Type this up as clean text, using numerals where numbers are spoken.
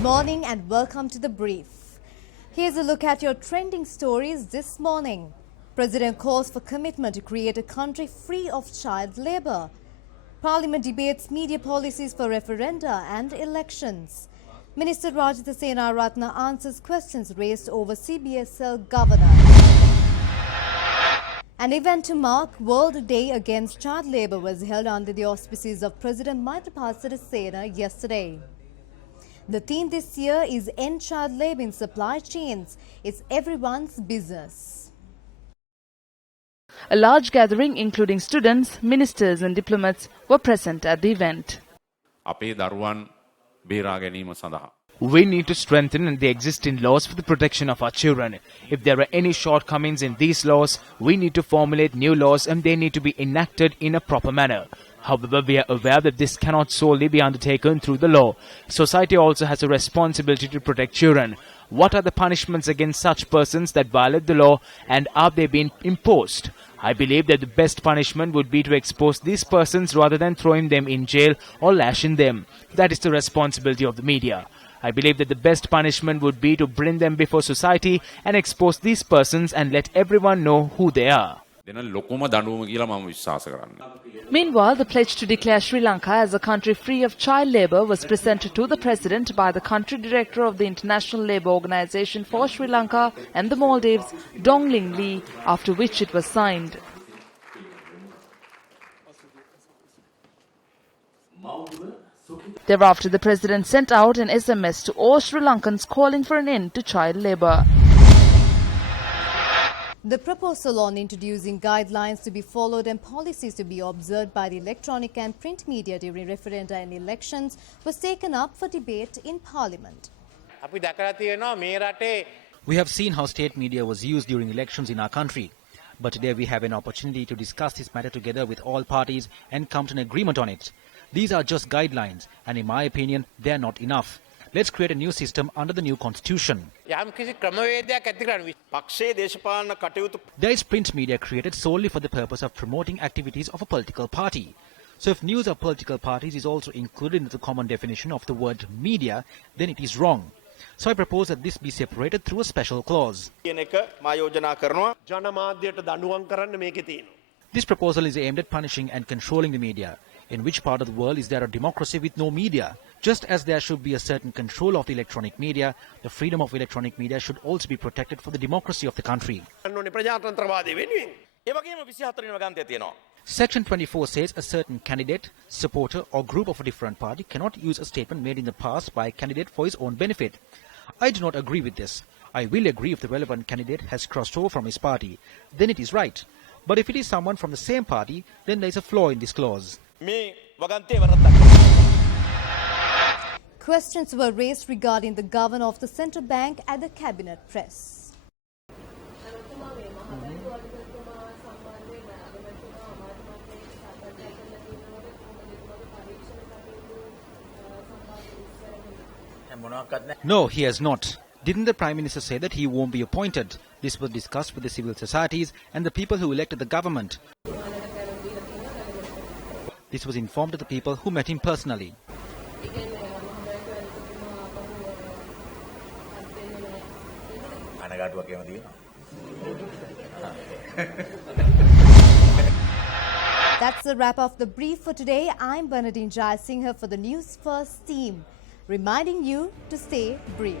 Good morning and welcome to The Brief. Here's a look at your trending stories this morning. President calls for commitment to create a country free of child labour. Parliament debates media policies for referenda and elections. Minister Rajitha Senaratne answers questions raised over CBSL governor. An event to mark World Day Against Child Labour was held under the auspices of President Maithripala Sirisena yesterday. The theme this year is End Child Labour in Supply Chains. It's everyone's business. A large gathering including students, ministers and diplomats were present at the event. We need to strengthen the existing laws for the protection of our children. If there are any shortcomings in these laws, we need to formulate new laws and they need to be enacted in a proper manner. However, we are aware that this cannot solely be undertaken through the law. Society also has a responsibility to protect children. What are the punishments against such persons that violate the law, and are they being imposed? I believe that the best punishment would be to expose these persons rather than throwing them in jail or lashing them. That is the responsibility of the media. I believe that the best punishment would be to bring them before society and expose these persons and let everyone know who they are. Meanwhile, the pledge to declare Sri Lanka as a country free of child labour was presented to the President by the country director of the International Labour Organization for Sri Lanka and the Maldives, Dongling Lee, after which it was signed. Thereafter, the President sent out an SMS to all Sri Lankans calling for an end to child labour. The proposal on introducing guidelines to be followed and policies to be observed by the electronic and print media during referenda and elections was taken up for debate in Parliament. We have seen how state media was used during elections in our country. But today we have an opportunity to discuss this matter together with all parties and come to an agreement on it. These are just guidelines, and in my opinion, they are not enough. Let's create a new system under the new constitution. There is print media created solely for the purpose of promoting activities of a political party. So if news of political parties is also included in the common definition of the word media, then it is wrong. So I propose that this be separated through a special clause. This proposal is aimed at punishing and controlling the media. In which part of the world is there a democracy with no media? Just as there should be a certain control of the electronic media, the freedom of electronic media should also be protected for the democracy of the country. Section 24 says a certain candidate, supporter or group of a different party cannot use a statement made in the past by a candidate for his own benefit. I do not agree with this. I will agree if the relevant candidate has crossed over from his party. Then it is right. But if it is someone from the same party, then there is a flaw in this clause. Questions were raised regarding the governor of the central bank at the cabinet press. No, he has not. Didn't the Prime Minister say that he won't be appointed? This was discussed with the civil societies and the people who elected the government. This was informed to the people who met him personally. That's the wrap of The Brief for today. I'm Bernadine Jayasinghe for the News First team, reminding you to stay briefed.